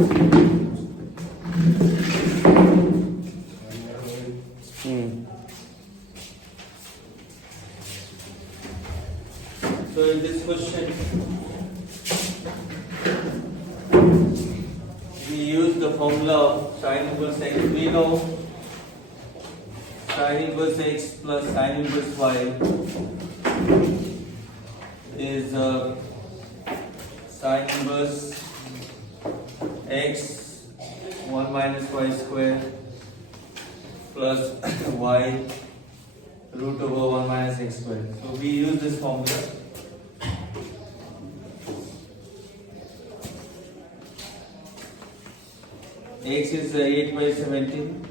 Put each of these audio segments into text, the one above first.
So in this question, we use the formula of sin inverse x. We know sin inverse x plus sin inverse y is sin inverse x 1 minus y square plus y root over 1 minus x square. So we use this formula. X is 8 by 17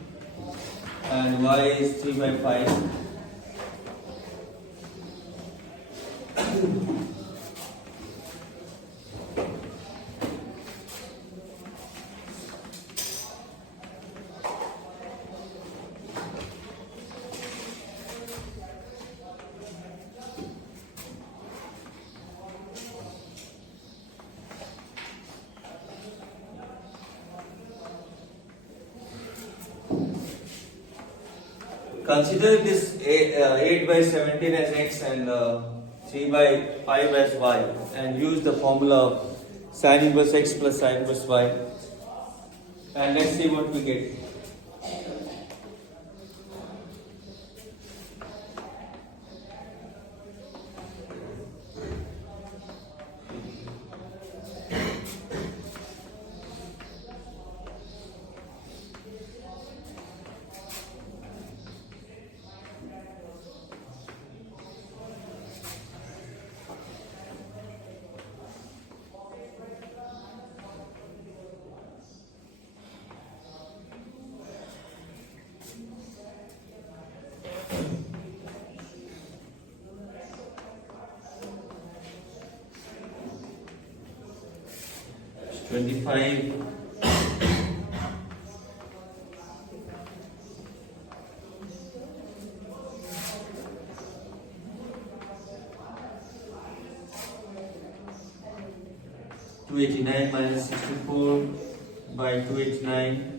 and y is 3 by 5. Consider this 8 by 17 as x and 3 by 5 as y, and use the formula of sin inverse x plus sin inverse y, and let's see what we get. It's 25 289 minus 64 by 289.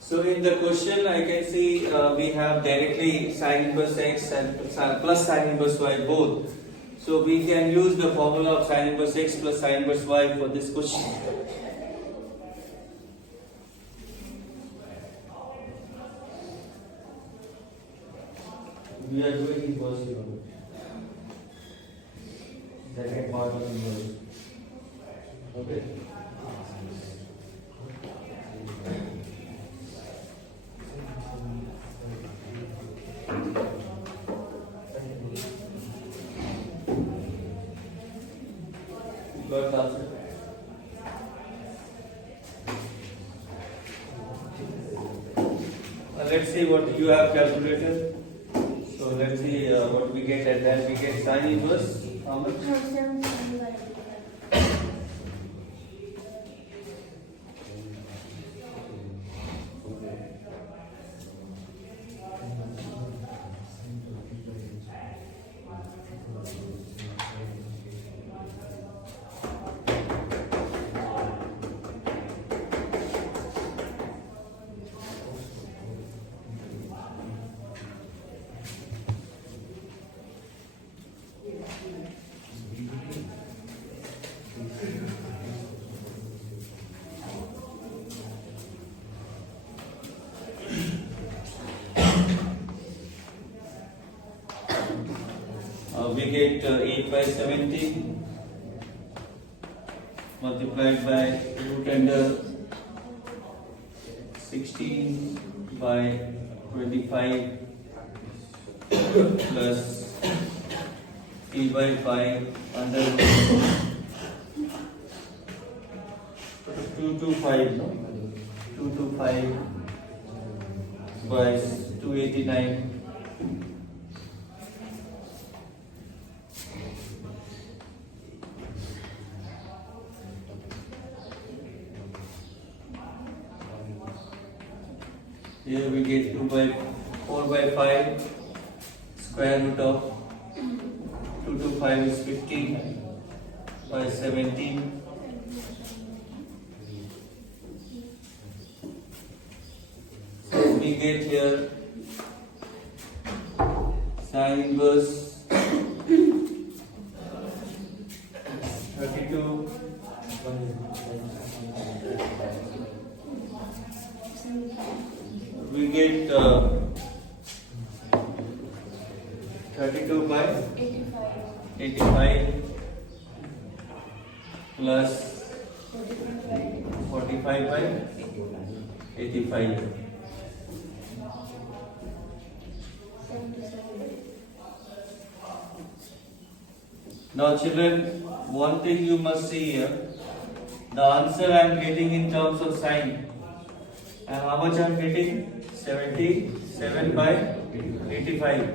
So in the question I can see we have directly sin inverse x and plus sin inverse y both. So we can use the formula of sin inverse x plus sin inverse y for this question. We are doing inverse here. Second part of inverse. Okay. Got the answer. Let's see what you have calculated. So let's see what we get, and then we get sin inverse. How much? 8 by 17 multiplied by root under 16 by 25 plus p by 5 under 225 by 289. Here we get 2 by 4 by 5 square root of 2 to 5 is 15 by 17. So we get here sin inverse 32 we get 32 by 85 plus 45 by 85. Now children, one thing you must see here, the answer I am getting in terms of sine, and how much I am getting? 77 by 85.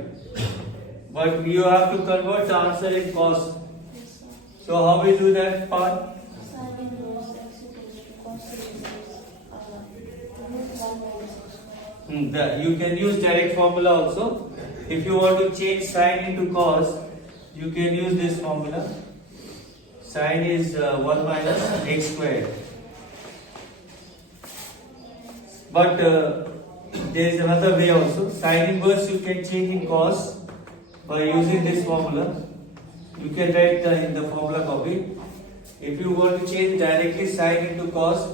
But you have to convert the answer in cos. So how we do that part? You can use direct formula also. If you want to change sine into cos, you can use this formula. Sine is 1 minus x squared. But there is another way also. Sine inverse you can change in cos by using this formula. You can write in the formula copy. If you want to change directly sine into cos,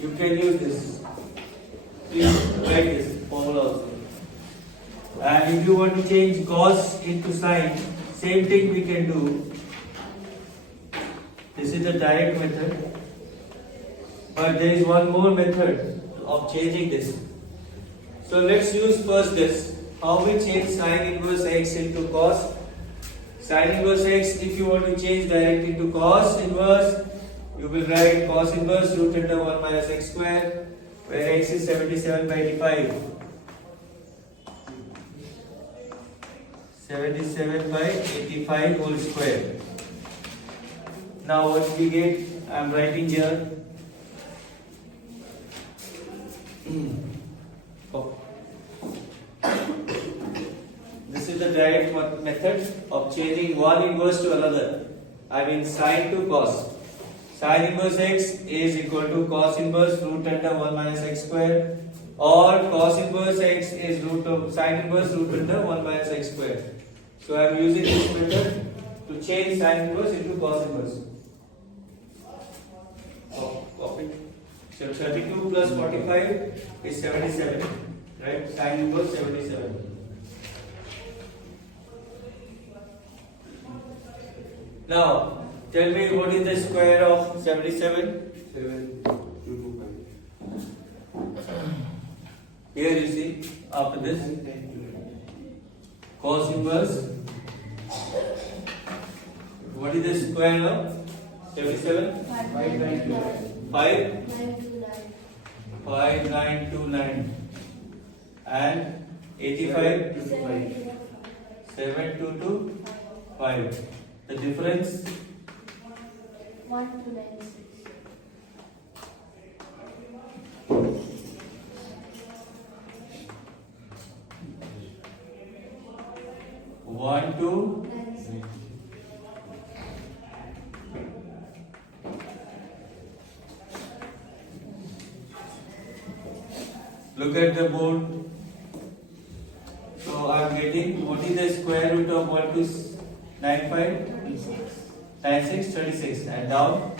you can use this. Please write this formula also. And if you want to change cos into sine, same thing we can do. This is the direct method. But there is one more method of changing this. So let's use first this. How we change sine inverse x into cos? Sine inverse x, if you want to change directly into cos inverse, you will write cos inverse root under 1 minus x square, where x is 77 by 85. 77 by 85 whole square. Now what we get, I am writing here. This is the direct method of changing one inverse to another. I mean sine to cos. Sine inverse x is equal to cos inverse root under 1 minus x square, or cos inverse x is root of sine inverse root under 1 minus x square. So I am using this method to change sine inverse into cos inverse. Copy. So 32 plus 45 is 77, right? Sine inverse 77. Now, tell me what is the square of 77? 7. Here you see, after this, cos inverse. What is the square of 77? 5929. And 85? 7225. The difference? 1296. One, two. Look at the board. So I am getting, what is the square root of 1295? 96, 36. And down,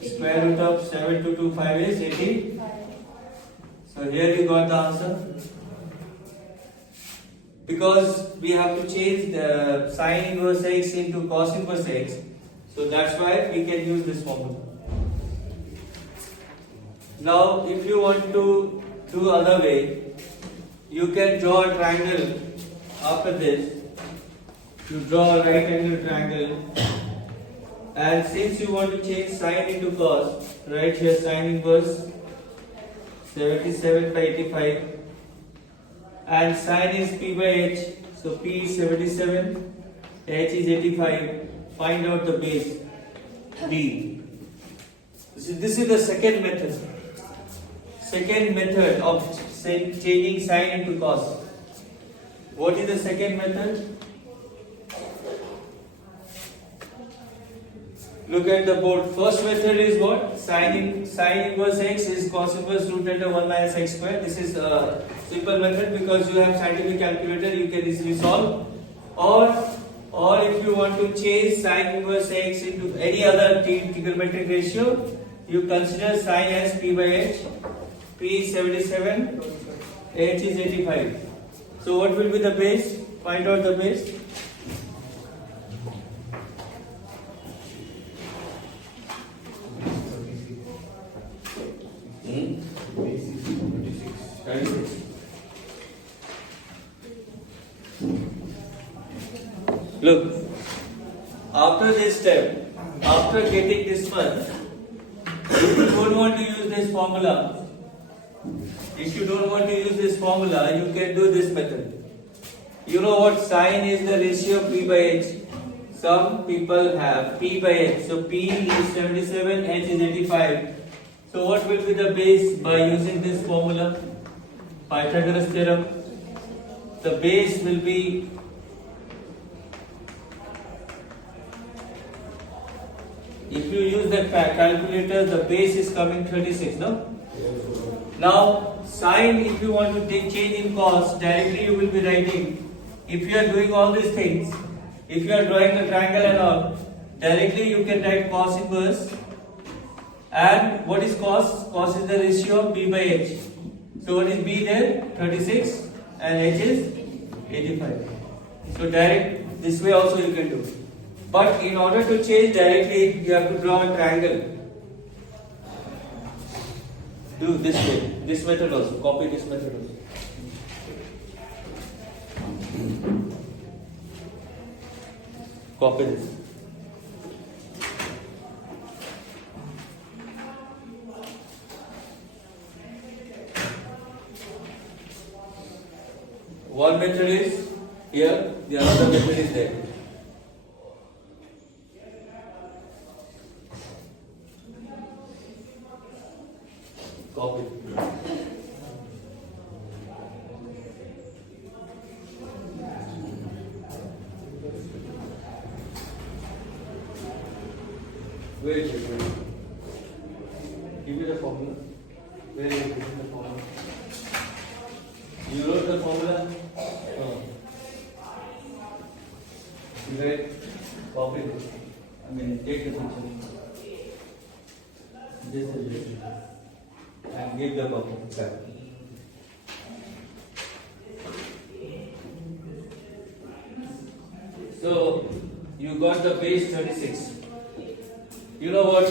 square root of 7225 is 80. So here you got the answer. Because we have to change the sine inverse x into cos inverse x, so that's why we can use this formula. Now if you want to do other way, you can draw a triangle. After this, you draw a right angle triangle, and since you want to change sine into cos, write here sine inverse 77 by 85. And sine is p by h, so p is 77, h is 85. Find out the base d. This is the second method. Second method of changing sine into cos. What is the second method? Look at the board. First method is what? Sine inverse x is cos inverse root under 1 minus x square. This is a simple method because you have scientific calculator, you can easily solve. Or if you want to change sine inverse x into any other trigonometric ratio, you consider sine as p by h. P is 77, h is 85. So what will be the base? Find out the base. Look, after this step, after getting this much, if you don't want to use this formula, you can do this method. You know what sine is the ratio of p by h. Some people have p by h. So p is 77, h is 85. So what will be the base by using this formula? Pythagoras theorem. The base will be if you use the calculator, the base is coming 36, no? Now, sine, if you want to change in cos, directly you will be writing. If you are doing all these things, if you are drawing the triangle and all, directly you can write cos inverse. And what is cos? Cos is the ratio of b by h. So what is b there? 36 and h is 85. So direct, this way also you can do. But in order to change directly, you have to draw a triangle. Do this way, this method also, copy this method also. Copy this. One method is here, the other method is there. Copy. Where is it? Give me the formula. Where is it? The formula. You wrote the formula? No. You write, copy it. Take the picture. This is it. And give the copy back. So you got the base 36. You know what?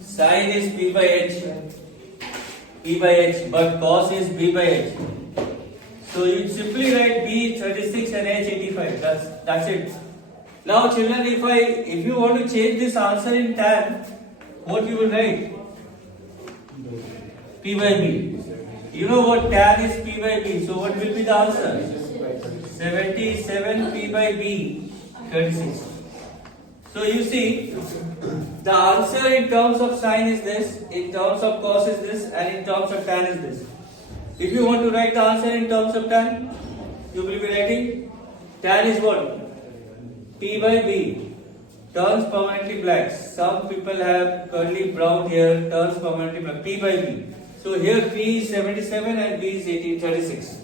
Sine is p by h, but cos is b by h. So you simply write b 36 and h 85. That's it. Now children, if you want to change this answer in tan, what you will write? P by b. You know what tan is p by b. So what will be the answer? 77 p by b 36. So you see, the answer in terms of sine is this, in terms of cos is this, and in terms of tan is this. If you want to write the answer in terms of tan, you will be writing tan is what? P by b turns permanently black. Some people have curly brown hair, turns permanently black. P by b. So here P is 77 and B is 36.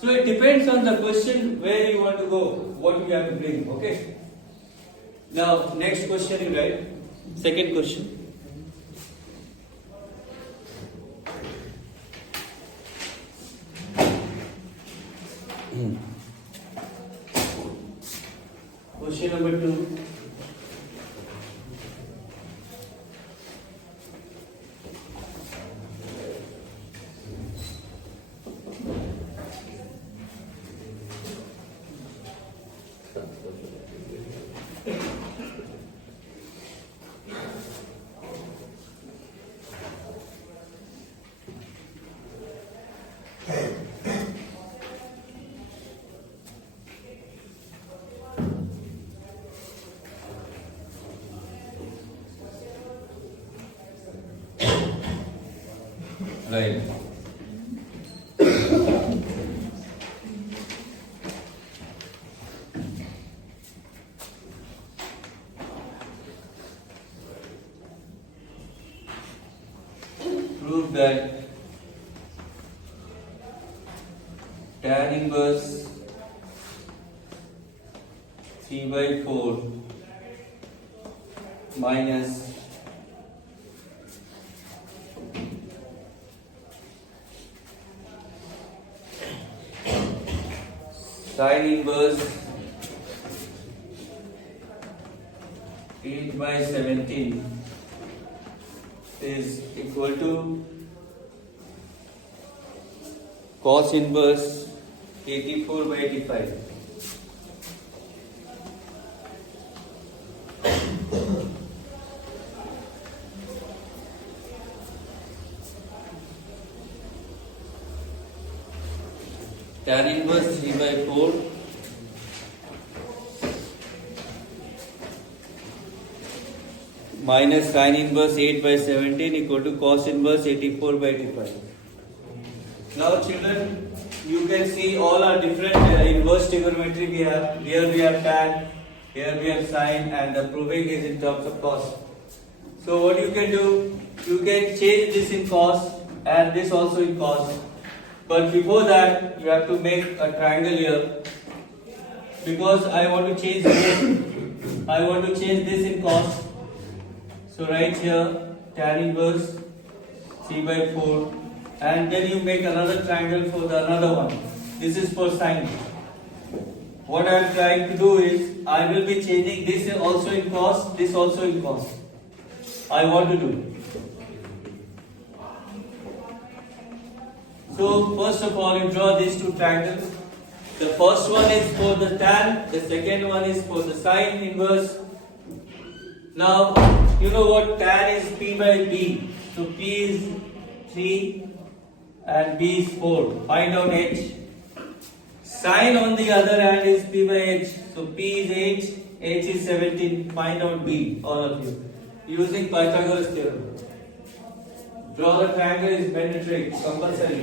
So it depends on the question where you want to go, what you have to bring. Okay. Now next question you write. Second question. Question number 2. Right. prove that tan inverse 3/4 minus sin inverse 8/17 is equal to cos inverse 84/85. Tan inverse 3/4 minus sin inverse 8/17 equal to cos inverse 84/85. Now children, you can see all are different inverse trigonometry we have. Here we have tan, here we have sin, and the proving is in terms of cos. So what you can do, you can change this in cos and this also in cos. But before that, you have to make a triangle here, because I want to change this. I want to change this in cos. So right here tan inverse 3/4, and then you make another triangle for the another one. This is for sin. What I am trying to do is I will be changing this also in cos, this also in cos. I want to do. So first of all, you draw these two triangles. The first one is for the tan, the second one is for the sin inverse. Now you know what tan is p/b. So p is 3 and b is 4. Find out h. Sin on the other hand is p/h. So p is 8, h is 17. Find out b, all of you, using Pythagoras theorem. Draw the triangle is mandatory, compulsory.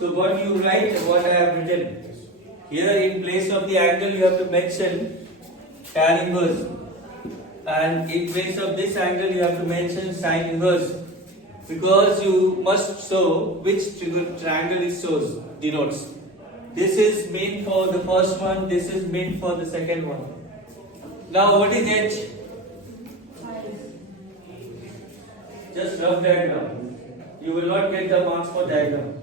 So what you write, what I have written here, in place of the angle you have to mention tan inverse, and in place of this angle you have to mention sin inverse, because you must show which triangle it shows, denotes. This is meant for the first one, this is meant for the second one. Now what is h? Just rough diagram. You will not get the marks for diagram.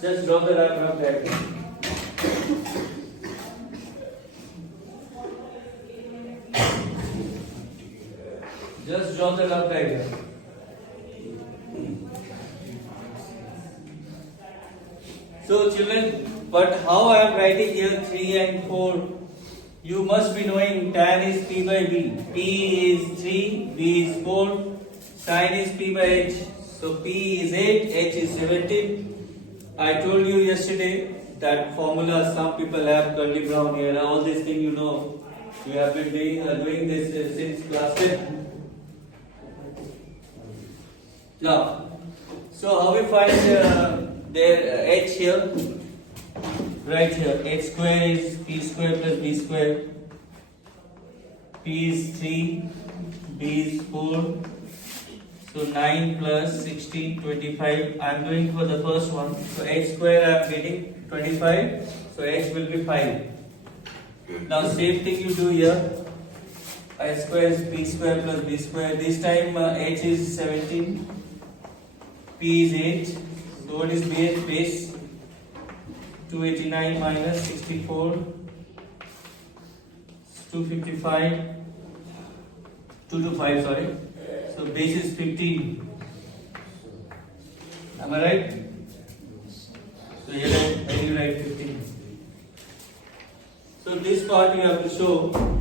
Just draw the rough diagram. Just draw the rough diagram. So children, but how I am writing here 3 and 4, you must be knowing tan is p/b. P is 3, b is 4, sin is p/h. So p is 8, h is 17. I told you yesterday that formula. Some people have curly brown hair. All these things you know. You have been doing this since class 10. Now, so how we find their h here? Right here, h square is p square plus b square. P is 3, b is 4. So 9 plus 16, 25. I am doing for the first one. So h square I am getting 25. So h will be 5. Now same thing you do here. H square is p square plus b square. This time h is 17. P is 8. So what is base? 289 minus 64. 255. 225, sorry. So base is 15. Am I right? So here you write 15. So this part you have to show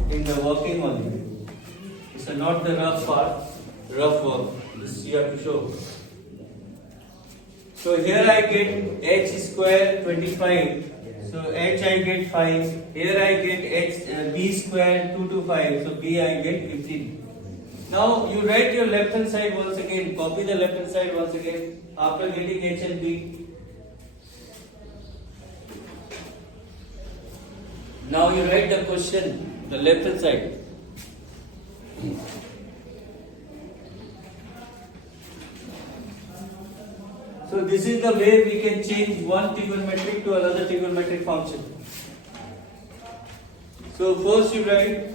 in the working only. It's not the rough part, rough work. This you have to show. So here I get h square 25. So h I get 5. Here I get b square 225. So b I get 15. Now you write your left hand side once again. Copy the left hand side once again after getting h and b. Now you write the question, the left hand side. this is the way we can change one trigonometric to another trigonometric function. So first you write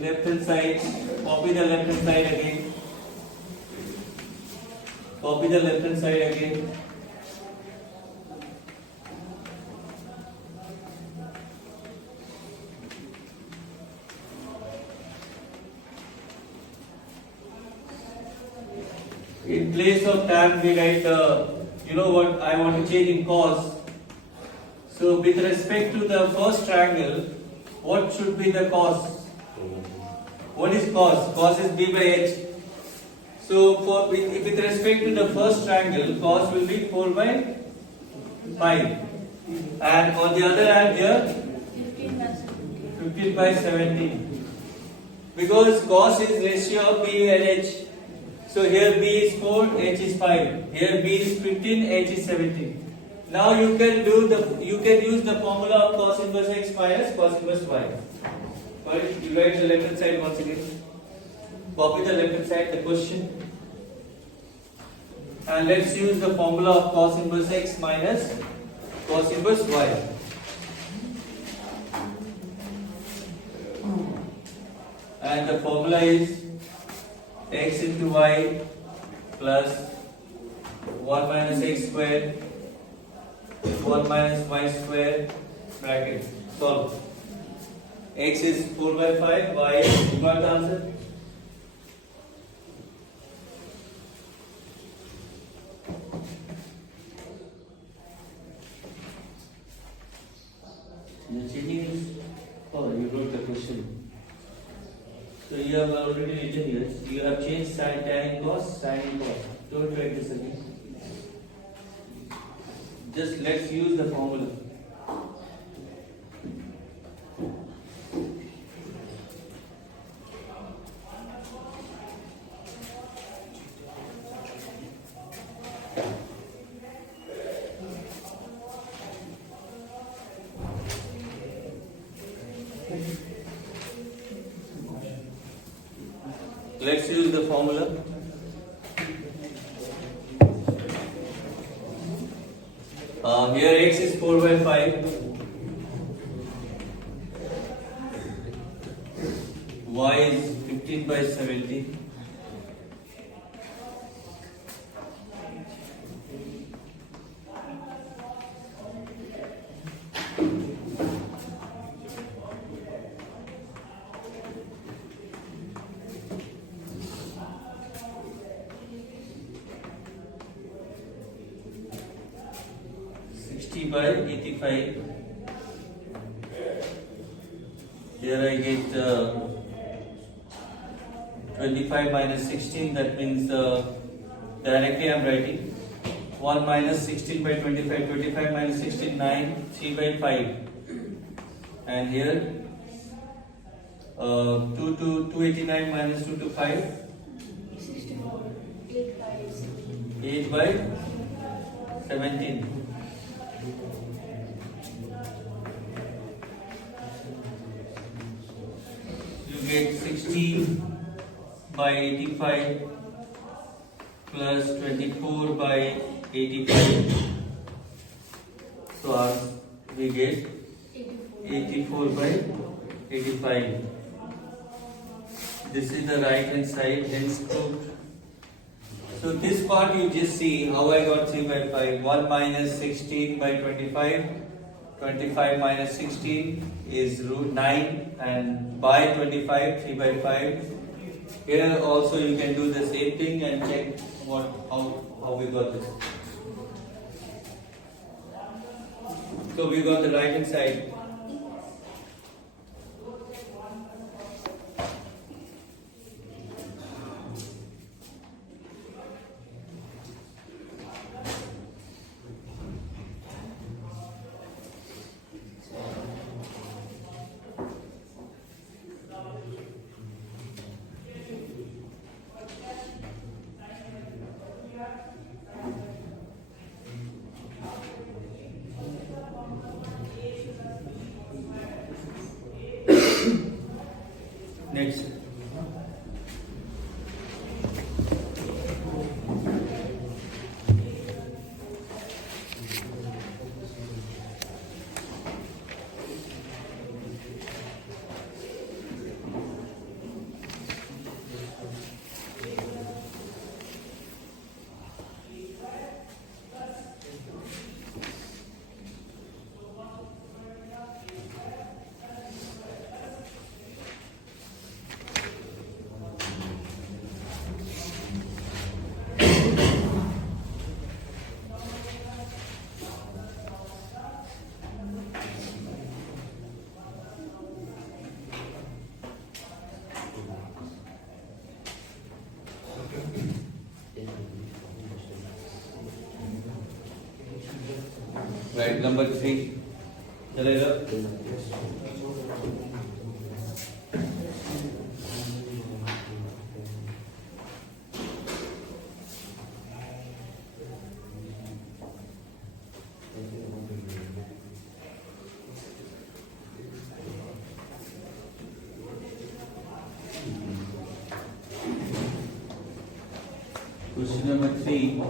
left hand side, copy the left hand side again, copy the left hand side again. In place of tan we write, you know what, I want to change in cos. So with respect to the first triangle, what should be the cos? What is cos? Cos is b by h. So with respect to the first triangle, cos will be 4 by 5. And on the other hand here, 15 by 17. Because cos is ratio of b and h. So here b is 4, h is 5. Here b is 15, h is 17. Now you can use the formula of cos inverse x minus cos inverse y. Alright, you write the left hand side once again. Copy the left hand side, the question. And let's use the formula of cos inverse x minus cos inverse y. And the formula is x into y plus 1 minus x square 1 minus y square bracket. Solve. X is 4 by 5, y is, you got the answer? The cheating is, oh, you wrote the question. So you have already written here. You have changed sin, tan and cos, sin and cos. Don't write this again. Just let's use the formula. Let's use the formula. Here x is 4 by 5, y is 15 by 17. By 85. Here I get 25 minus 16. That means directly I am writing 1 minus 16 by 25. 25 minus 16, 9. 3 by 5. And here 289 minus 2 to 5. 8 by 17. Get 16 by 85 plus 24 by 85. So we get 84 by 85. This is the right hand side, hence proved. So this part you just see how I got 3 by 5. 1 minus 16 by 25. 25 minus 16 is root 9, and by 25 3 by 5. Here also you can do the same thing and check how we got this. So we got the right hand side. Next. Right, number 3. चलेगा. Question number 3.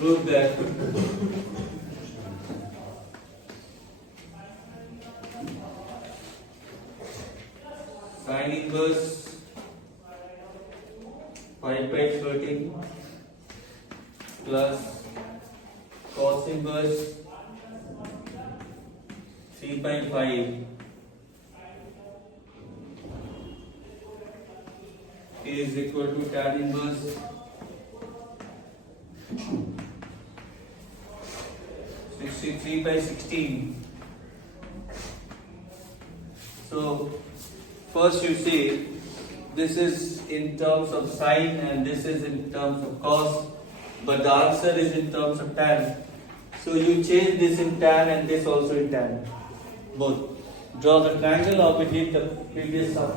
Prove that sin inverse 5/13 plus cos inverse 3/5 is equal to tan inverse 63/16. So first you see this is in terms of sine and this is in terms of cos, but the answer is in terms of tan. So you change this in tan and this also in tan. Both. Draw the triangle or we did the previous sum.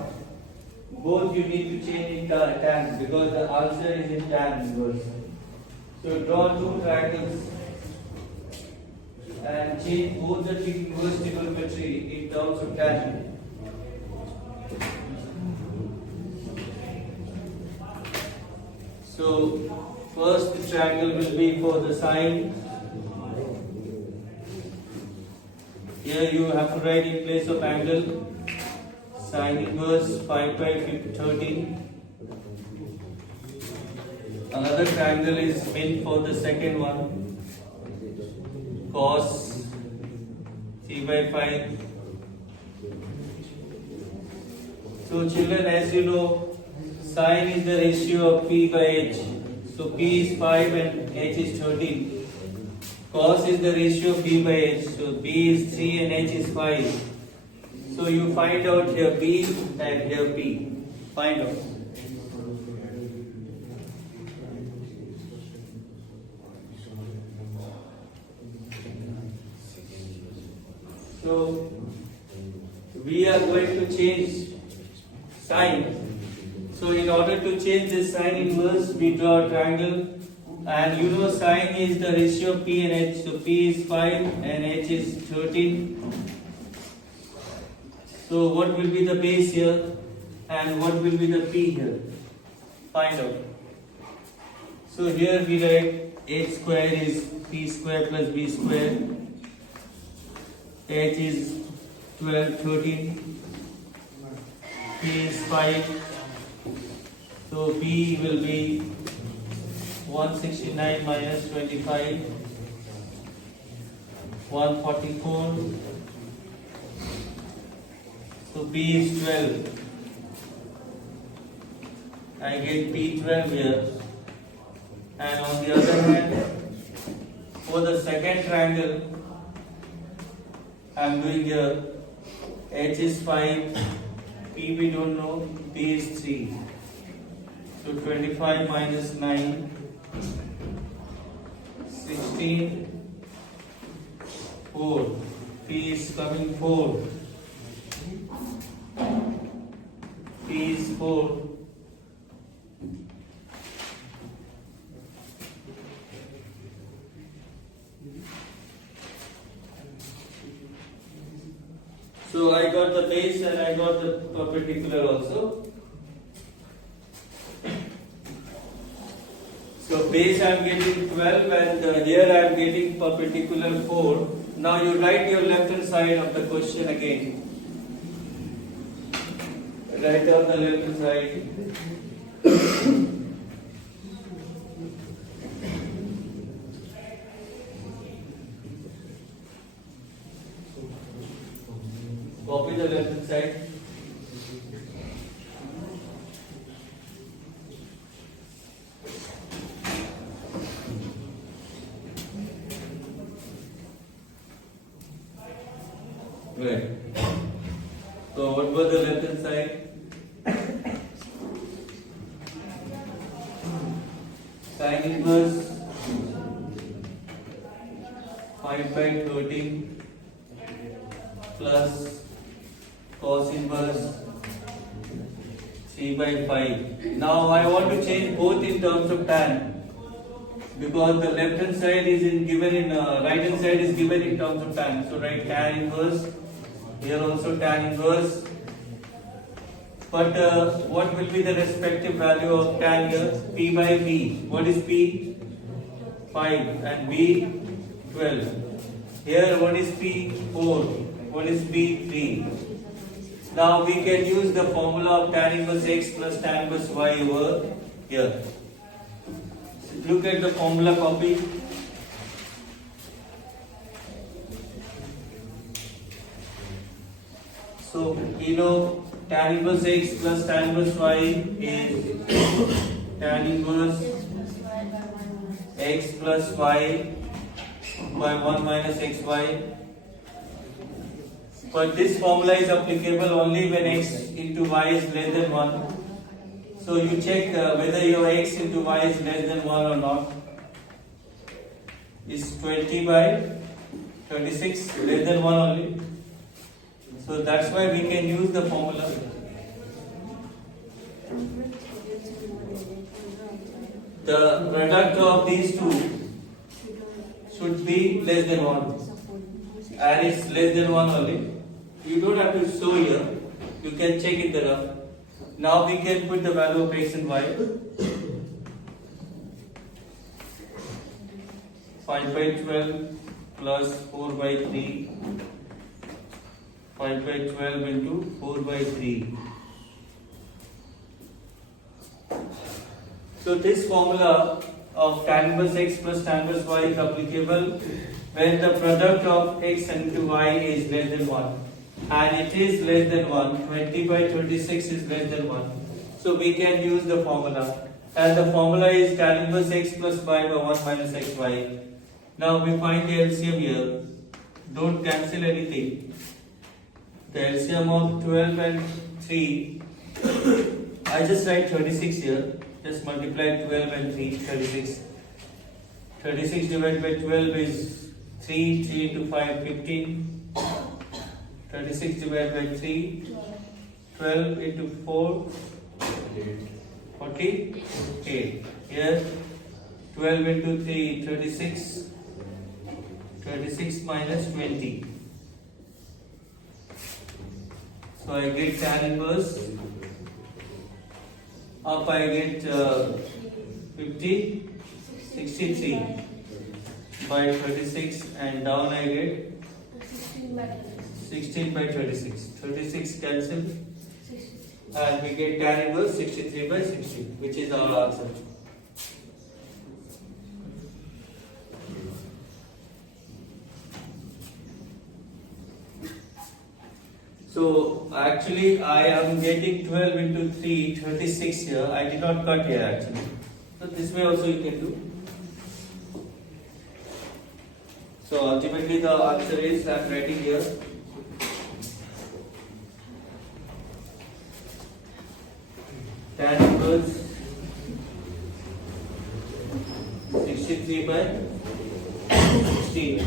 Both you need to change in tan because the answer is in tan inverse. So draw two triangles and change both the inverse trigonometry in terms of tan. So first the triangle will be for the sine. Here you have to write in place of angle sine inverse 5/13. Another triangle is meant for the second one, cos 3/5. So children, as you know, sine is the ratio of p by h. So p is 5 and h is 13. Cos is the ratio of p by h. So p is 3 and h is 5. So you find out here p and here p. Find out. So we are going to change sine. So in order to change this sine inverse, we draw a triangle, and you know sine is the ratio of p and h. So p is 5 and h is 13. So what will be the base here and what will be the p here? Find out. So here we write h square is p square plus b square. H is 12, 13. P is 5. So P will be 169 minus 25, 144. So P is 12. I get P12 here. And on the other hand, for the second triangle, I am doing here h is 5, p we don't know, p is 3. So 25 minus 9, 16, 4. P is coming 4. P is 4. So I got the base and I got the perpendicular also. So base I am getting 12 and here I am getting perpendicular 4. Now you write your left hand side of the question again. Write on the left hand side. Copy the left hand side. Right. So what was the left hand side? Sin inverse 5 by 13 plus cos inverse 3 by 5. Now I want to change both in terms of tan, because the left hand side is given in right hand side is given in terms of tan. So write tan inverse, here also tan inverse. But what will be the respective value of tan here? P by B. What is P? 5 and B 12. Here what is P? 4. What is B? 3. Now we can use the formula of tan inverse x plus tan inverse y over here. Look at the formula copy. So you know tan inverse x plus tan inverse y is tan inverse x plus y by 1 minus xy. But this formula is applicable only when x into y is less than 1. So you check whether your x into y is less than 1 or not. Is 20 by 26 less than 1 only? So that's why we can use the formula. The product of these two should be less than 1. And it's less than 1 only. You don't have to show here. You can check in the rough. Now we can put the value of x and y. 5 by 12 plus 4 by 3. 5 by 12 into 4 by 3. So this formula of tan inverse x plus tan inverse y is applicable when the product of x into y is less than 1. And it is less than 1. 20 by 26 is less than 1. So we can use the formula. And the formula is tan inverse x plus y by 1 minus xy. Now we find the LCM here. Don't cancel anything. The LCM of 12 and 3. I just write 36 here. Just multiply 12 and 3, 36. 36 divided by 12 is 3, 3 into 5, 15. 36 divided by 3, 12 into 4, 48. Here 12 into 3, 36. 36 minus 20. So I get tan inverse. Up I get 50, 63 by 36, and down I get 16 by 36. 36 cancel, and we get tan inverse 63 by 60, which is our answer. So actually I am getting 12 into 3, 36 here. I did not cut here actually. So this way also you can do. So ultimately the answer is, I am writing here, tan inverse 63 by 16,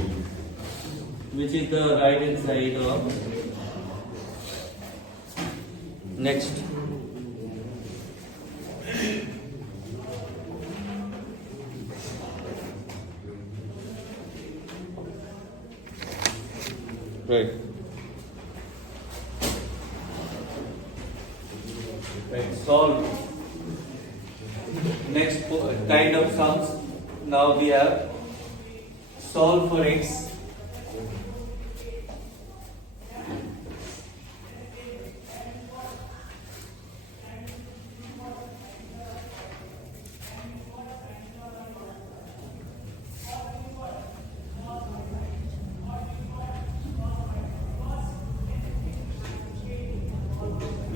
which is the right hand side of. Next, right. Solve next kind of sums. Now we have solve for x.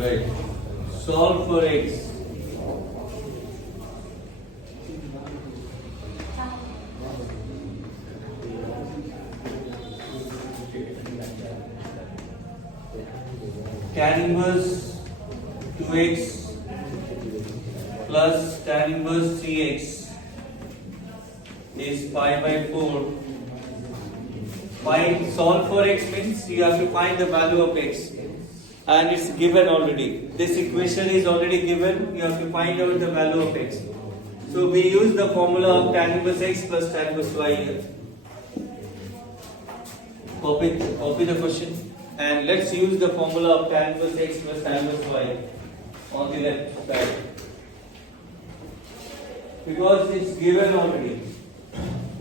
Right. Solve for x. tan inverse 2x plus tan inverse 3x is pi by 4. Solve for x means you have to find the value of x, and it's given already. This equation is already given. You have to find out the value of x. So we use the formula of tan inverse x plus tan inverse y here. Copy the question, and let's use the formula of tan inverse x plus tan inverse y on the left side, because it's given already.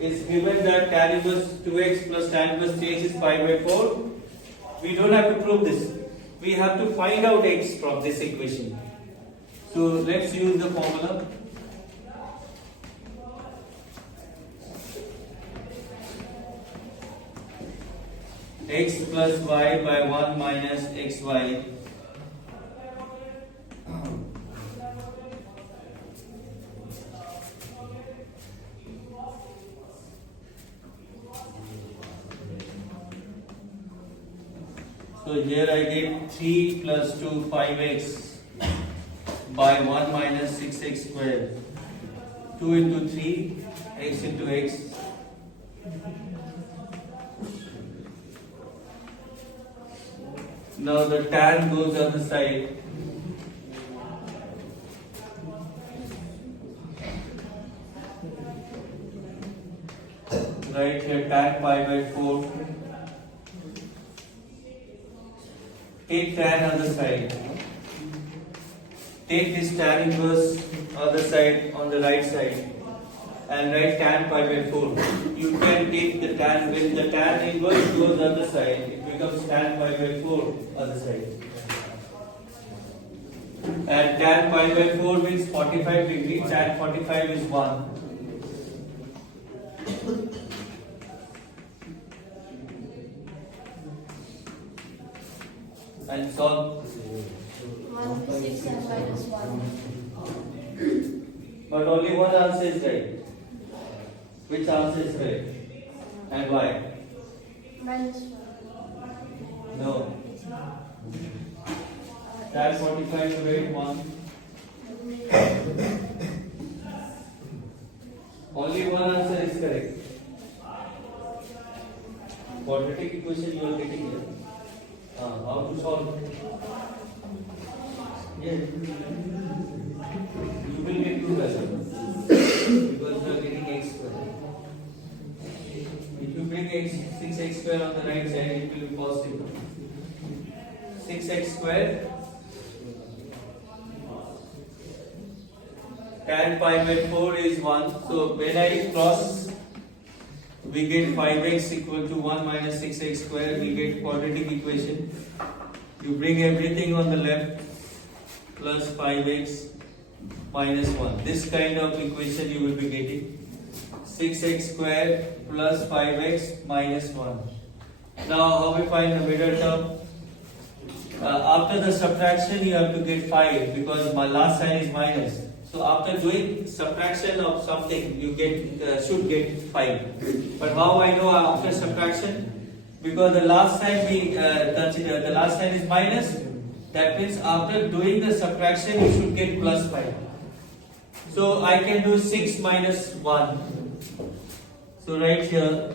It's given that tan inverse 2x plus tan inverse 3x is pi by 4. We don't have to prove this. We have to find out x from this equation. So let's use the formula. X plus y by 1 minus xy So here I get 3 plus 2 5x by 1 minus 6x square. 2 into 3 x into x. Now the tan goes on the side. Right here tan pi by 4. Take tan other side. Take this tan inverse other side on the right side and write tan pi by 4. You can take the tan, when the tan inverse goes other side, it becomes tan pi by 4 other side. And tan pi by 4 means 45 degrees, tan 45 is 1. And solve. 1 6 and minus 1. But only one answer is right. Which answer is right? And why? Minus 1. No. Tan 45 to rate 1. Only one answer is correct. Quadratic equation you are getting here. How to solve? Yes. You will get 2 values because you are getting x square. If you bring x 6x square on the right side, it will be positive. 6x square tan pi by 4 is 1. So when I cross, we get 5x equal to 1 minus 6x square. We get quadratic equation. You bring everything on the left, plus 5x minus 1. This kind of equation you will be getting. 6x square plus 5x minus 1. Now how we find the middle term? After the subtraction you have to get 5 because my last sign is minus. So after doing subtraction of something, you should get 5. But how I know after subtraction? Because the last sign we consider, the last sign is minus. That means after doing the subtraction, you should get plus 5. So I can do 6 minus 1. So right here,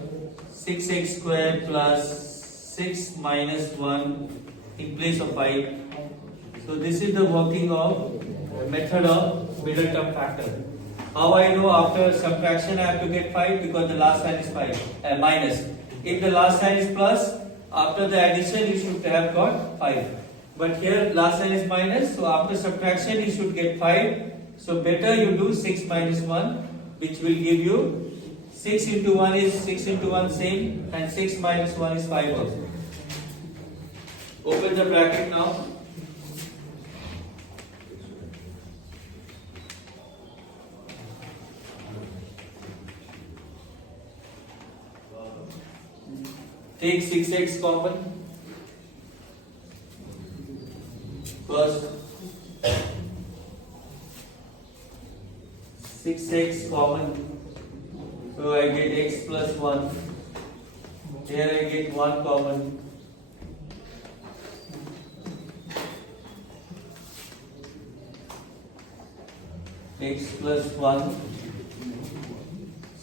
6x square plus 6 minus 1 in place of 5. So this is the working of method of middle term factor. How I know after subtraction I have to get 5? Because the last sign is minus. If the last sign is plus, after the addition you should have got 5. But here last sign is minus, so after subtraction you should get 5. So better you do 6 minus 1, which will give you 6 into 1 is 6 into 1 same, and 6 minus 1 is 5 also. Open the bracket now. Take 6x common. First, 6x common. So I get x plus 1. Here I get 1 common. x plus 1,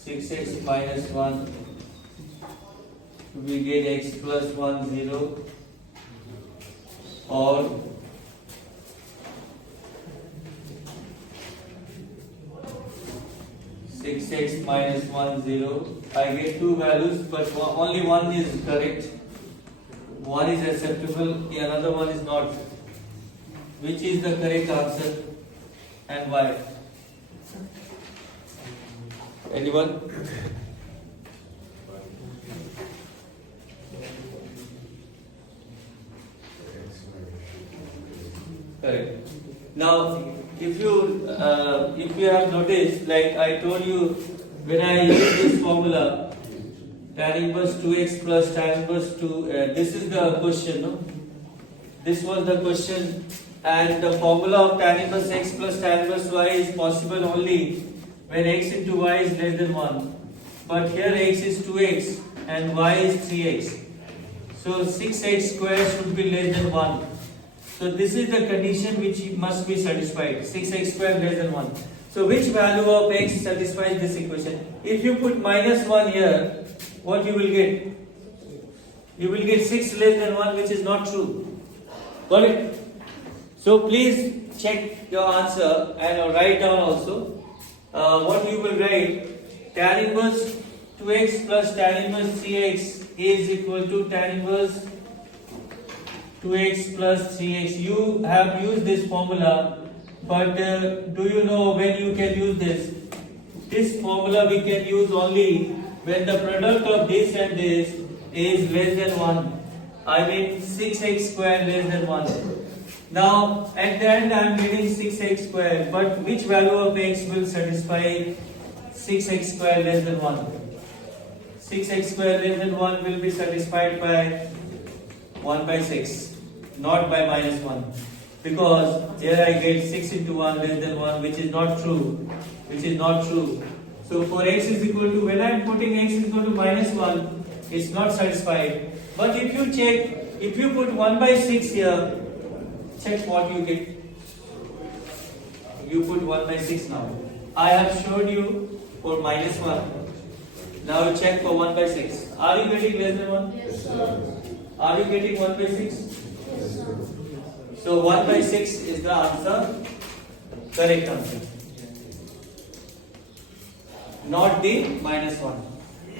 6x minus 1, we get x plus 1 0, or 6x minus 1 0. I get two values, but only one is correct. One is acceptable, the another one is not. Which is the correct answer and why? Anyone? Correct. Now, if you have noticed, like I told you, when I use this formula, tan inverse 2x plus tan inverse 2, this is the question, no? This was the question, and the formula of tan inverse x plus tan inverse y is possible only when x into y is less than 1. But here x is 2x and y is 3x. So 6x square should be less than 1. So this is the condition which must be satisfied. 6x square less than 1. So which value of x satisfies this equation? If you put minus 1 here, what you will get? You will get 6 less than 1, which is not true. Got it? So please check your answer and write down also. What you will write? Tan inverse 2x plus tan inverse 3x is equal to tan inverse 2x plus 3x. You have used this formula, but do you know when you can use this? This formula we can use only when the product of this and this is less than 1. I mean 6x square less than 1. Now at the end I am getting 6x square, but which value of x will satisfy 6x square less than 1? 6x square less than 1 will be satisfied by 1 by 6, not by minus 1, because here I get 6 into 1 less than 1, which is not true. So for x is equal to, when I am putting x is equal to minus 1, it's not satisfied. But if you check, if you put 1 by 6 here, check what you get. You put 1 by 6 now. I have showed you for minus 1. Now check for 1 by 6. Are you getting less than 1? Yes, sir. Are you getting 1 by 6? Yes, sir. So 1 by 6 is the answer, correct answer. Not the minus 1.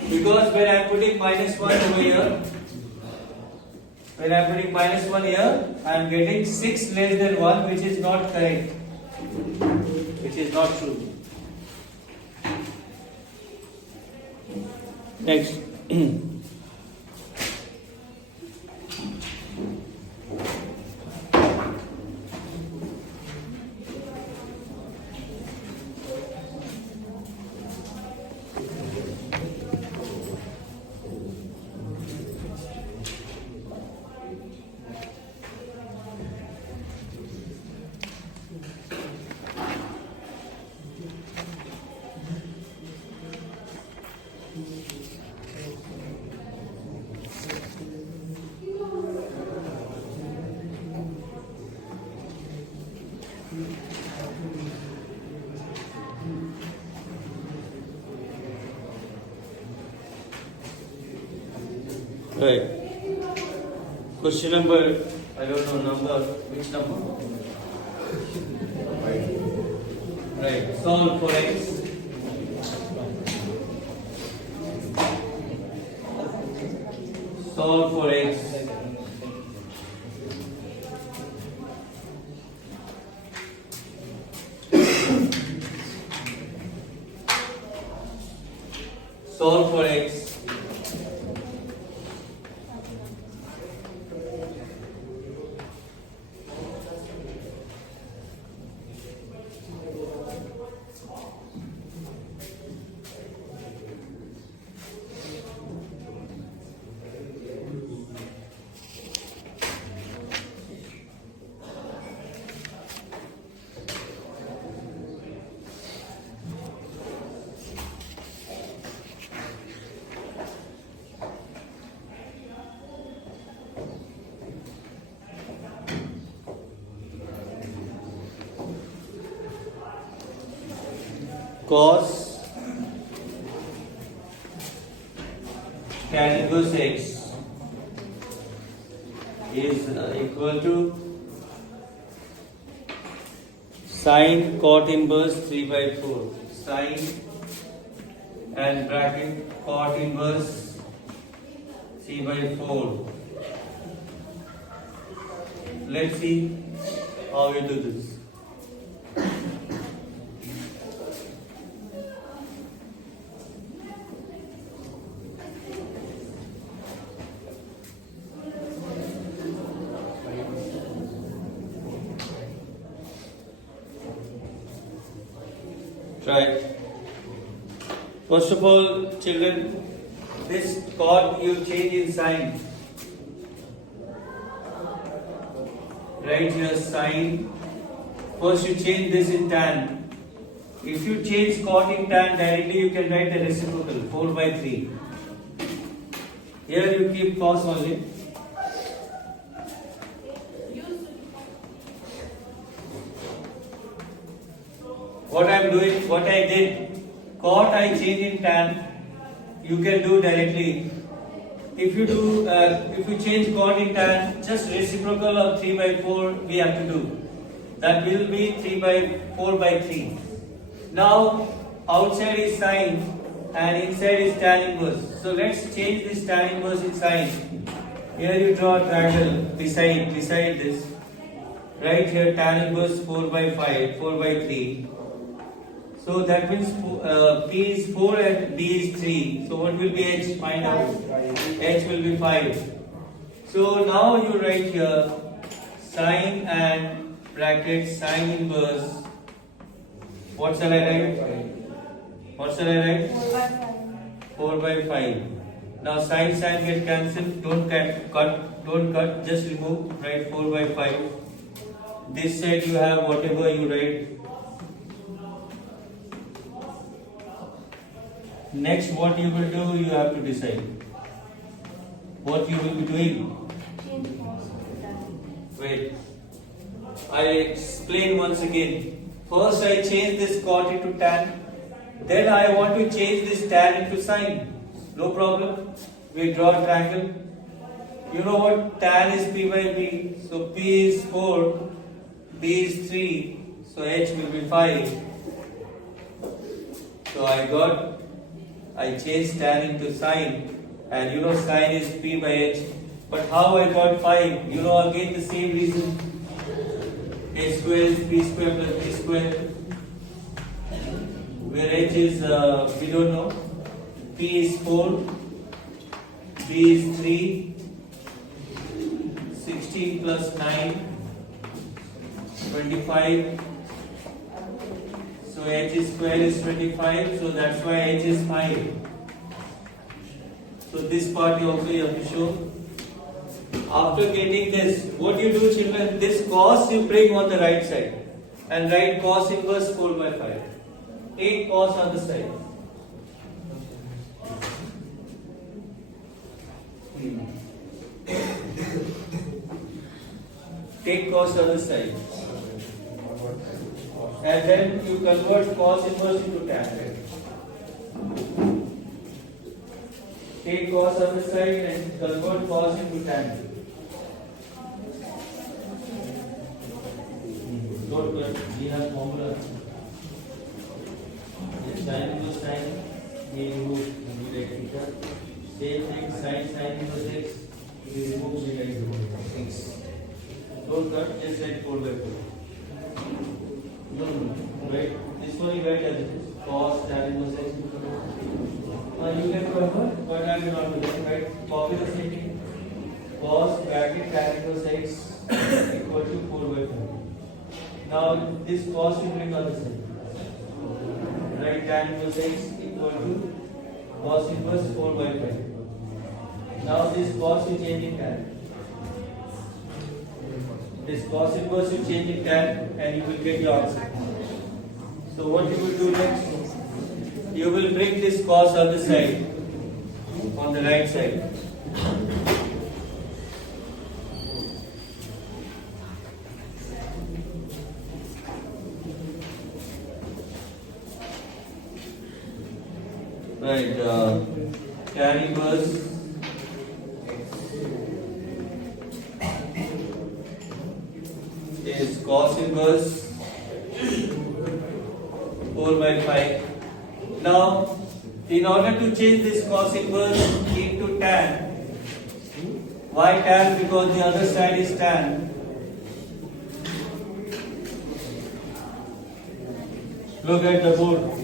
Because when I am putting minus 1 over here, when I am putting minus 1 here, I am getting 6 less than 1, which is not correct. Which is not true. Next. Right. Question number, I don't know number, which number? Right. Solve for x. Solve for x. Solve for x. cos tan inverse x is equal to sin cot inverse 3 by 4. Sin and bracket cot inverse 3 by 4. Let's see how we do this. Try. First of all, children, this cot you change in sign. Write here sin. First you change this in tan. If you change cot in tan directly, you can write the reciprocal 4 by 3. Here you keep cos only. What I am doing, what I did, cot I change in tan. You can do directly. If you change cot in tan, just reciprocal of 3 by 4 we have to do. That will be 3 by 4 by 3. Now outside is sin and inside is tan inverse. So let's change this tan inverse in sin. Here you draw a triangle beside this. Right here tan inverse 4 by 5, 4 by 3. So that means P is 4 and B is 3. So what will be H? Find out. H will be 5. So now you write here sin and bracket sin inverse. What shall I write? What shall I write? 4 by 5. 4 by 5. Now sin get cancelled. Don't cut. Just remove. Write 4 by 5. This side you have whatever you write. Next, what you will do, you have to decide. What you will be doing. Change cos to tan. Wait. I explain once again. First, I change this cot into tan. Then I want to change this tan into sin. No problem. We draw a triangle. You know what? Tan is P by B. So P is 4, B is 3. So H will be 5. So I changed tan into sin, and you know sin is P by H. But how I got 5? You know again the same reason. H square is P square plus B square. Where H is we don't know. P is 4, B is 3, 16 plus 9, 25. So H square is 25, so that's why H is 5. So this part you also have to show. After getting this, what you do, children, this cos you bring on the right side and write cos inverse 4 by 5. Take cos on the side. Take cos on the side. And then you convert cos inverse into tan. Take cos on the side and convert cos into tan. Don't we have formula. Sin inverse sin, we remove theta. Same thing, sin inverse x, we remove x. Don't cut, just write 4 by 4. No, right? This one you write as it is. Cos tan inverse x. You can convert, but I will not do that. Right? Copy the same thing. Cos bracket tan inverse x equal to 4 by 4. Now this cos you bring on the side. Write tan inverse x equal to cos inverse 4 by 5. Now this cos you change in tan. This cos inverse you change in tan and you will get your answer. So what you will do next? You will bring this cos on the side, on the right side. Right. Tan inverse is cos inverse 4 by 5. Now, in order to change this cos inverse into tan, why tan? Because the other side is tan. Look at the board.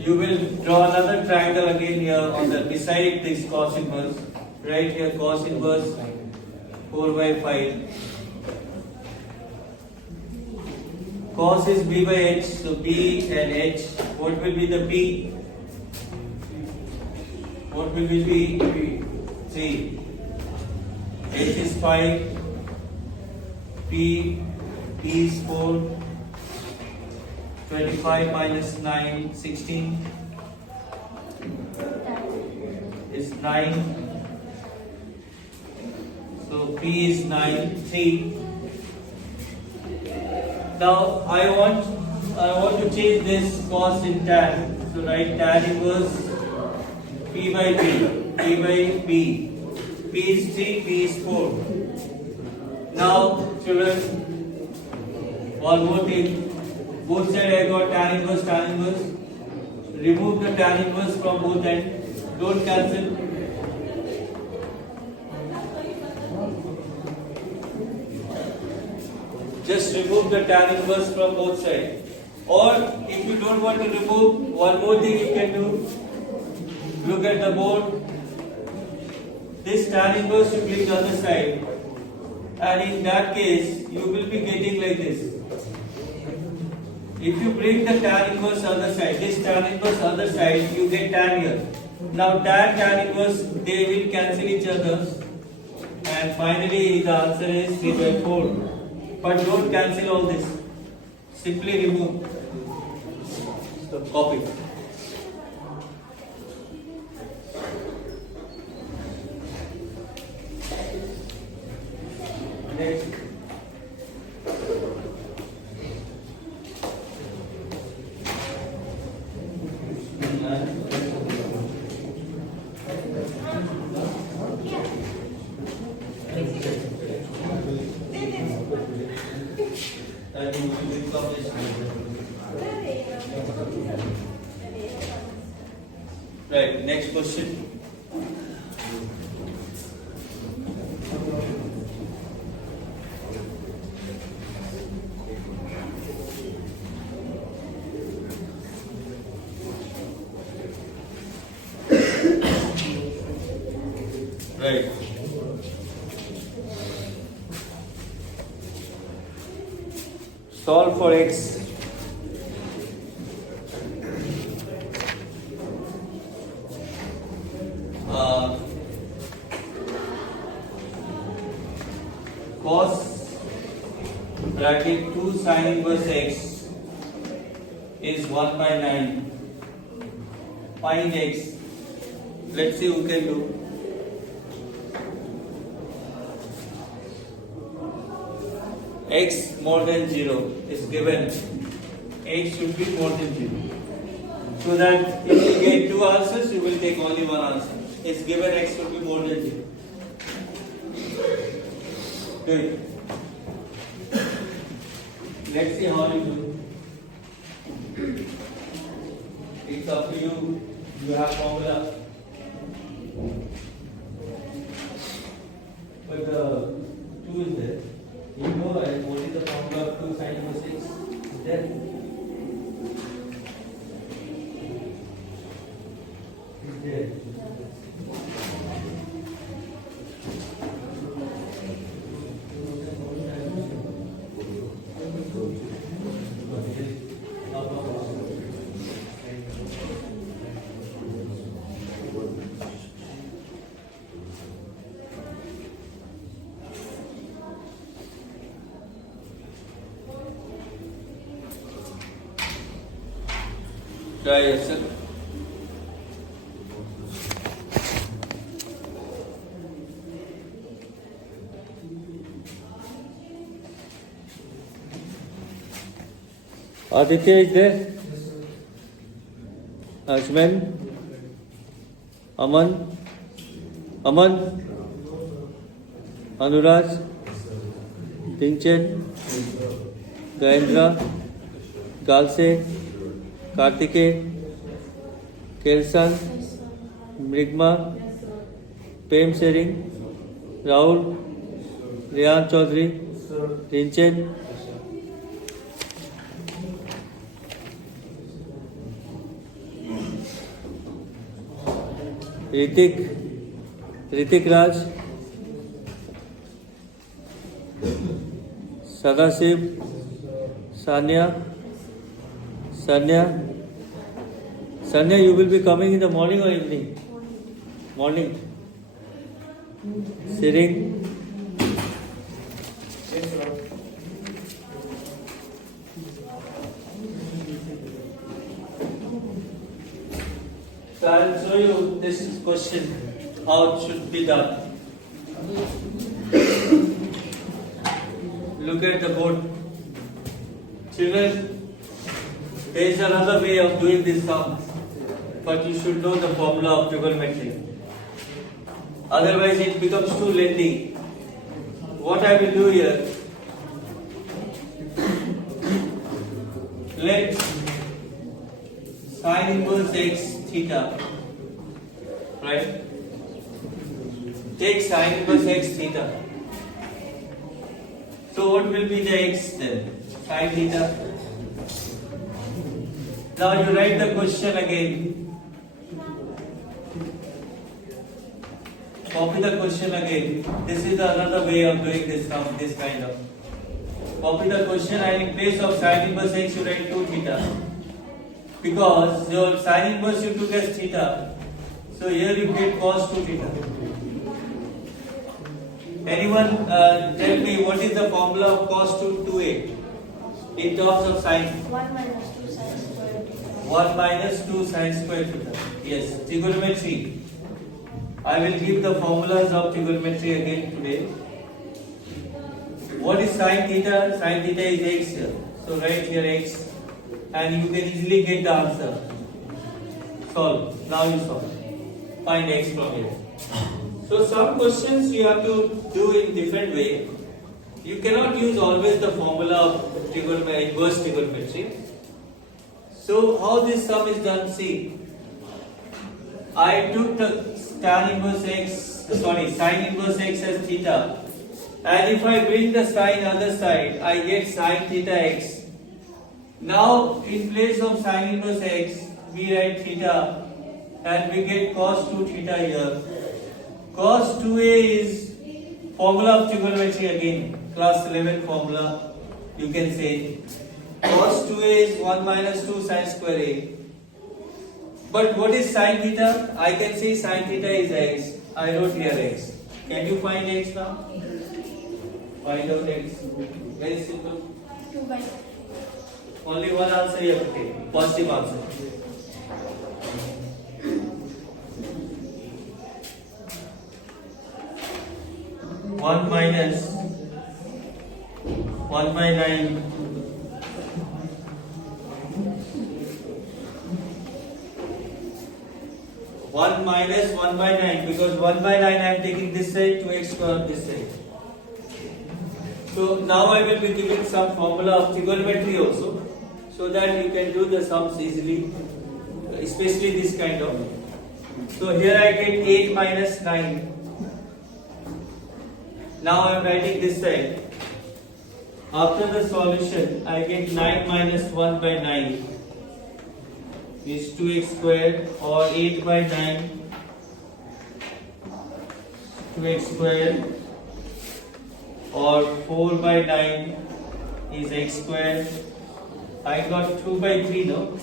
You will draw another triangle again here on the beside this cos inverse. Right here, cos inverse 4 by 5. Cos is b by h, so b and h. What will be the p? What will be p? See, h is 5, p is 4. 25 minus 9, 16 is 9. So P is 9, 3. Now I want to change this cos in tan. So write tan inverse P by P. P by P. P is 3, P is 4. Now children, one more thing. Both sides I got tan inverse, tan inverse. Remove the tan inverse from both ends. Don't cancel. Just remove the tan inverse from both sides. Or if you don't want to remove, one more thing you can do. Look at the board. This tan inverse you click the other side. And in that case, you will be getting like this. If you bring the tan inverse other side, this tan inverse other side, you get tan here. Now tan inverse, they will cancel each other. And finally the answer is 3 by 4. But don't cancel all this. Simply remove. So copy. Next. Right, next question. Right. Solve for x. Cos bracket 2 sin inverse x is 1 by 9. Find x. Let's see who can do. X more than 0 is given. X should be more than 0. So that if you get two answers, you will take only one answer. It's given x should be more than 0. Good. Let's see how you do. It's up to you. You have formula. But 2 is there. You know what is the formula of 2 sin inverse x? Is there? Is there? Try yourself. Aditya is there? Ashman? Aman, Aman, Anuraj, Tinchen, Gayendra, Galse, Kartike, Kelsan, Mrigma, Prem Sering, Rahul, Rehan Chaudhary, Tinchen, Ritik Raj, Sadashiv, Sanya, you will be coming in the morning or evening? Morning. Sering, so I will show you this question, how it should be done. Look at the board. Children, there is another way of doing this sum, but you should know the formula of trigonometry. Otherwise it becomes too lengthy. What I will do here, let sin inverse x theta, right? Take sin inverse x theta. So what will be the x then? Sin theta. Now you write the question again. Copy the question again. This is another way of doing this sum, this kind of. Copy the question and in place of sin inverse x you write 2 theta. Because your sin inverse you took as theta. So here you get cos 2 theta. Anyone tell me what is the formula of cos 2a in terms of sin? 1 minus 2 sin square theta. 1 minus 2 sin square theta. Yes, trigonometry. I will give the formulas of trigonometry again today. What is sin theta? Sin theta is x here. So write here x and you can easily get the answer. Solve. Now you solve. Find x from here. So some questions you have to do in different way. You cannot use always the formula of trigonometry, inverse trigonometry. So how this sum is done? See, I took the sin inverse x as theta, and if I bring the sign other side, I get sin theta x. Now in place of sin inverse x, we write theta, and we get cos 2 theta here. Cos 2a is formula of trigonometry again, class 11 formula. You can say cos 2a is 1 minus 2 sin square a. But what is sin theta? I can say sin theta is x. I wrote here x. Can you find x now? Find out x. Very simple. 2 by 3. Only one answer you have to take. Positive answer. One minus 1 by 9. One minus 1 by 9, because 1 by 9 I am taking this side, 2x square on this side. So now I will be giving some formula of trigonometry also, so that you can do the sums easily, especially this kind of. So here I get 8 minus 9. Now I am writing this side. After the solution, I get 9 minus 1 by 9 is 2x squared, or 8 by 9 2x squared, or 4 by 9 is x squared. I got 2 by 3, no?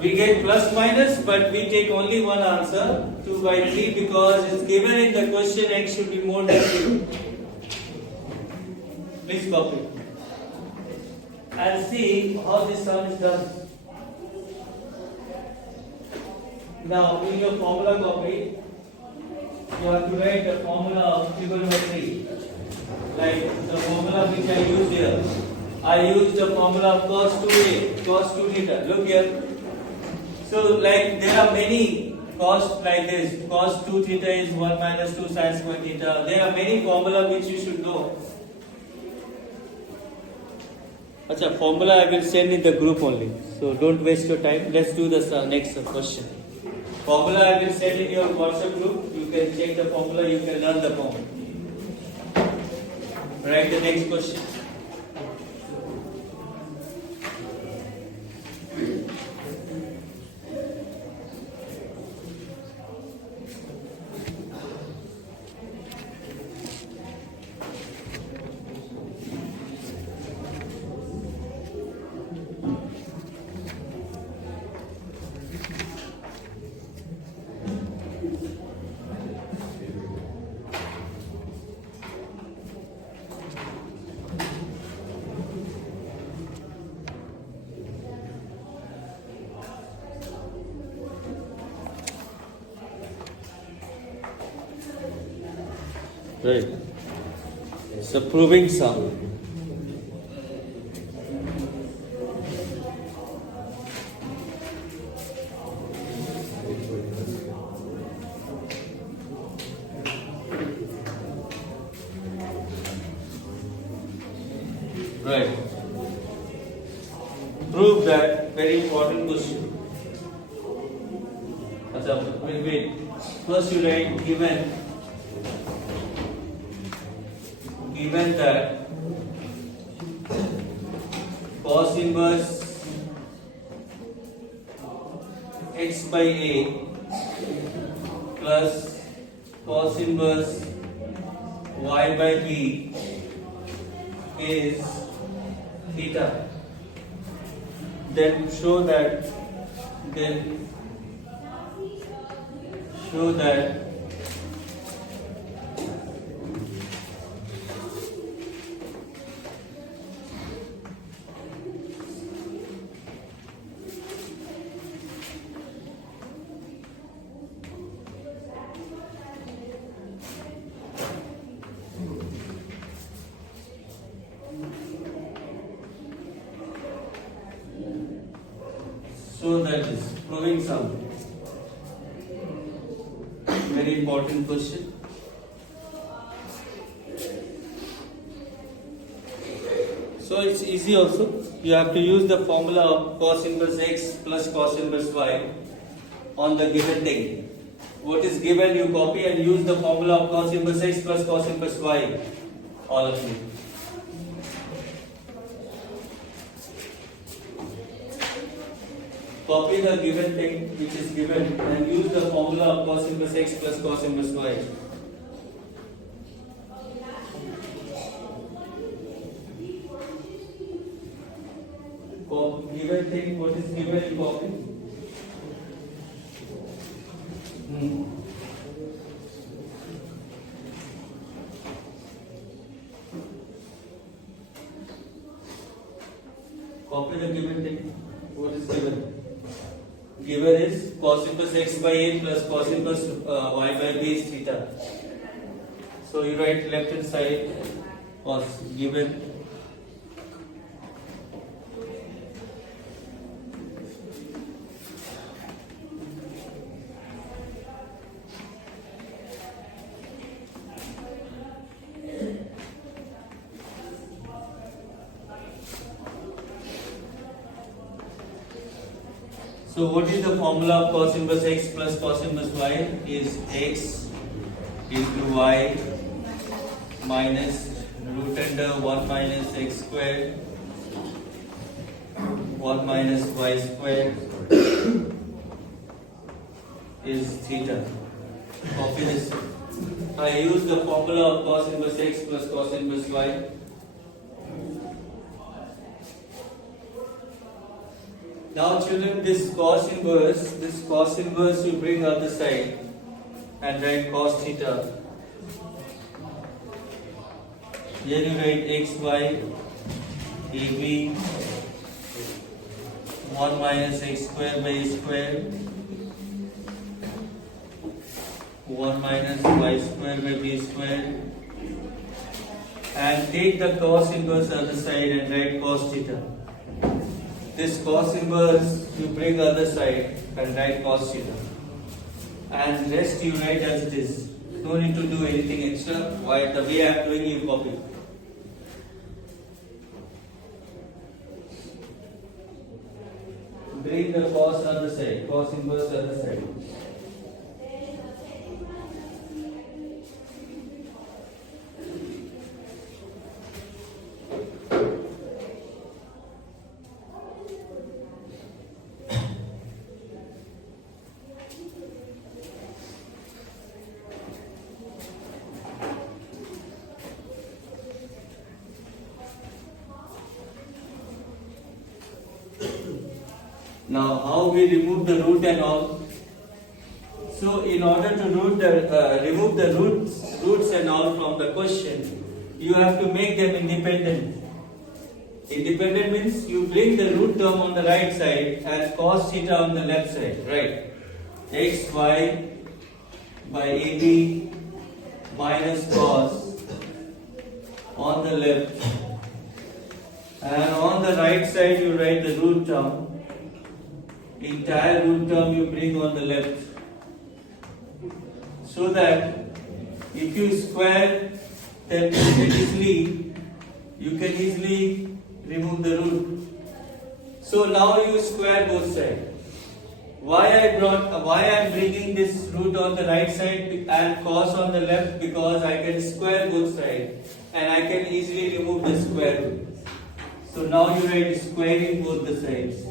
We get plus minus, but we take only one answer, 2 by 3, because it's given in the question x should be more than 2. Please copy. And see how this sum is done. Now, in your formula copy, you have to write the formula of trigonometry. Like the formula which I use here. I use the formula of cos 2a, cos 2 theta. Look here. So, like there are many cos like this. Cos 2 theta is 1 minus 2 sin square theta. There are many formula which you should know. Acha, formula I will send in the group only. So don't waste your time. Let's do this next question. Formula I will send in your WhatsApp group. You can check the formula. You can learn the formula. Write the next question. Right. So proving sum. Right. Prove that. Very important question. Wait. First you write given that cos inverse x by a plus cos inverse y by b is theta. Then show that is proving sum. Very important question. So it's easy also. You have to use the formula of cos inverse x plus cos inverse y on the given thing. What is given you copy and use the formula of cos inverse x plus cos inverse y. All of you. Copy the given thing which is given and use the formula of cos inverse x plus cos inverse y. Given thing, what is given you copy. Copy the given thing. What is given? Given is cos inverse x by a plus cos inverse y by b is theta. So you write left hand side cos given. So what is the formula of cos inverse x plus cos inverse y? Is x into y minus root under 1 minus x square 1 minus y square is theta. Copy this. I use the formula of cos inverse x plus cos inverse y. Now children, this cos inverse you bring other side and write cos theta. Here you write xy dv 1 minus x square by a square 1 minus y square by b square, and take the cos inverse other side and write cos theta. This cos inverse you bring other side and write cos theta, and rest you write as it is. No need to do anything extra. Why the way I am doing, you copy. Bring the cos other side, cos inverse other side. Now, how we remove the root and all? So, in order to remove the roots and all from the question, you have to make them independent. Independent means you bring the root term on the right side and cos theta on the left side, right? X, y by AB minus cos on the left, and on the right side you write the root term. Entire root term you bring on the left, so that if you square, then you can easily remove the root. So now you square both sides. Why I am bringing this root on the right side and cos on the left? Because I can square both sides and I can easily remove the square root. So now you write squaring both the sides.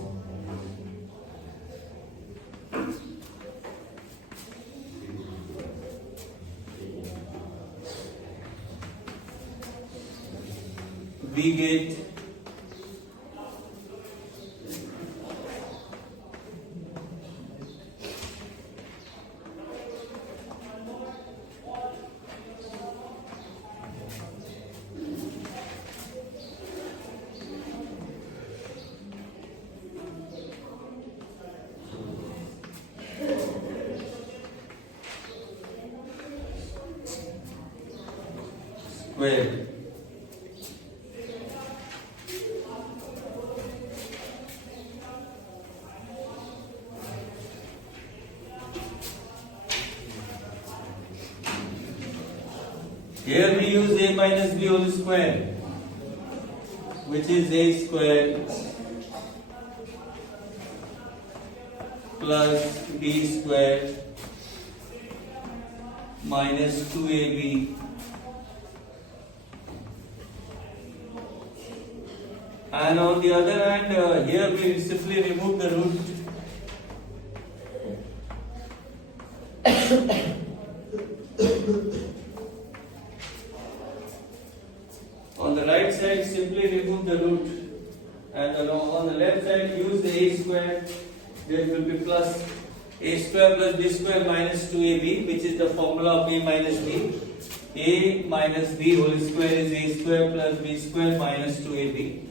We get square. Here we use a minus b whole square, which is a square plus b square minus 2ab, and on the other hand, here we simply remove the root. On the right side, simply remove the root, and on the left side, use the a square. There will be plus a square plus b square minus 2ab, which is the formula of a minus b. A minus b whole square is a square plus b square minus 2ab.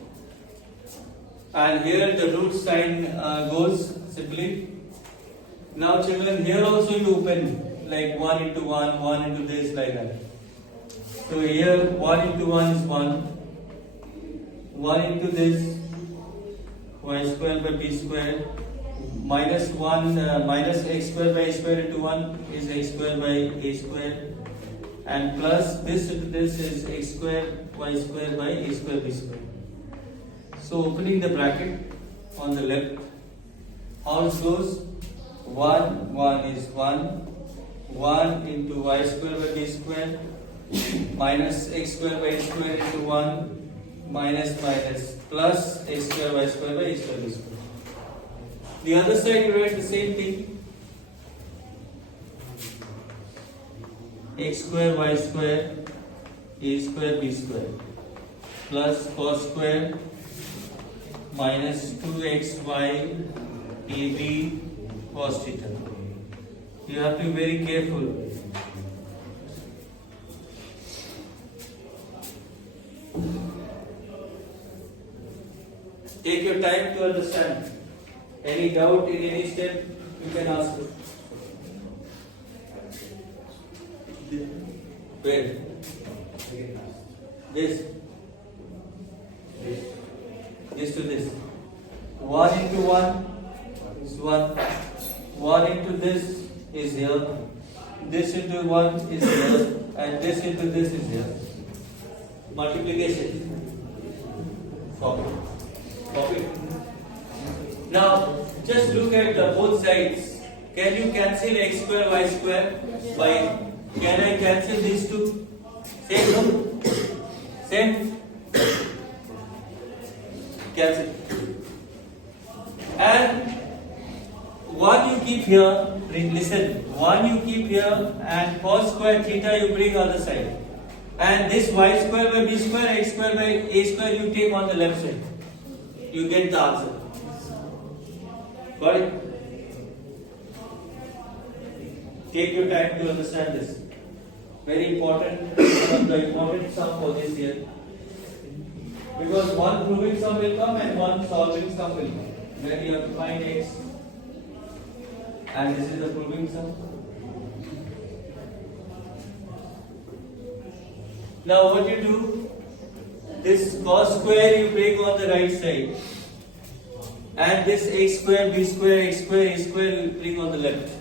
And here the root sign goes simply. Now, children, here also you open like 1 into 1, 1 into this, like that. So here 1 into 1 is 1, 1 into this, y square by b square, minus 1, minus x square by a square into 1 is x square by a square, and plus this into this is x square y square by a square b square. So opening the bracket on the left, how it goes? 1, 1 is 1, 1 into y square by b square, minus x square by a square into 1, minus minus, plus x square y square by a square b square. The other side you write the same thing. X square y square a square b square plus cos square minus 2xy ab cos theta. You have to be very careful. Take your time to understand. Any doubt in any step, you can ask it. Where? This. This to this. 1 into 1 is 1. 1 into this is here. This into 1 is here. And this into this is here. Multiplication. Copy. Copy. Now, just look at both sides. Can you cancel x square, y square? By can I cancel these two? Same, no? Same? Cancel. And 1 you keep here, listen, 1 you keep here and cos square theta you bring other side. And this y square by b square, x square by a square you take on the left side. You get the answer. Got it? Take your time to understand this. Very important, one of the important sum for this year. Because one proving sum will come and one solving sum will come. Then you have to find x. And this is the proving sum. Now what you do? This cos square you break on the right side. And this a square, b square, x square, a square you bring on the left.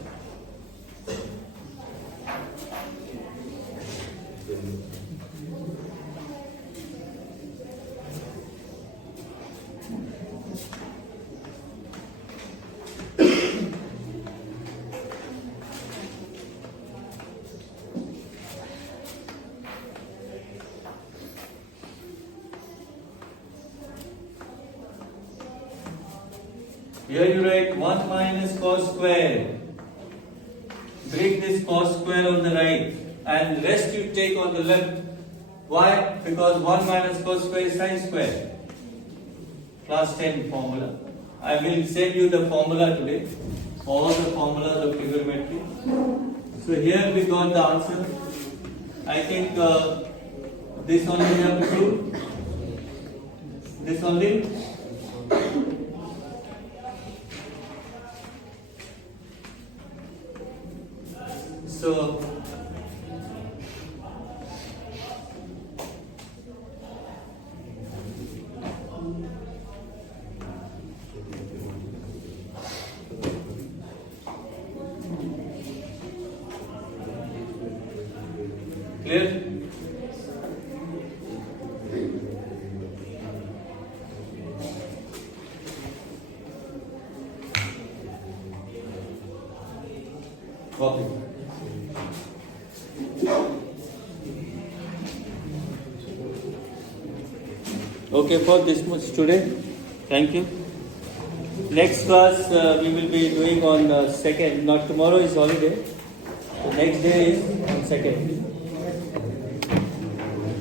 Here you write 1 minus cos square. Break this cos square on the right and rest you take on the left. Why? Because 1 minus cos square is sin square. Class 10 formula. I will send you the formula today. All the formulas of trigonometry. So here we got the answer. I think this only we have to do. This only. So clear? Copy. Okay, for this much today. Thank you. Next class we will be doing on second. Not tomorrow is holiday. The next day is on second.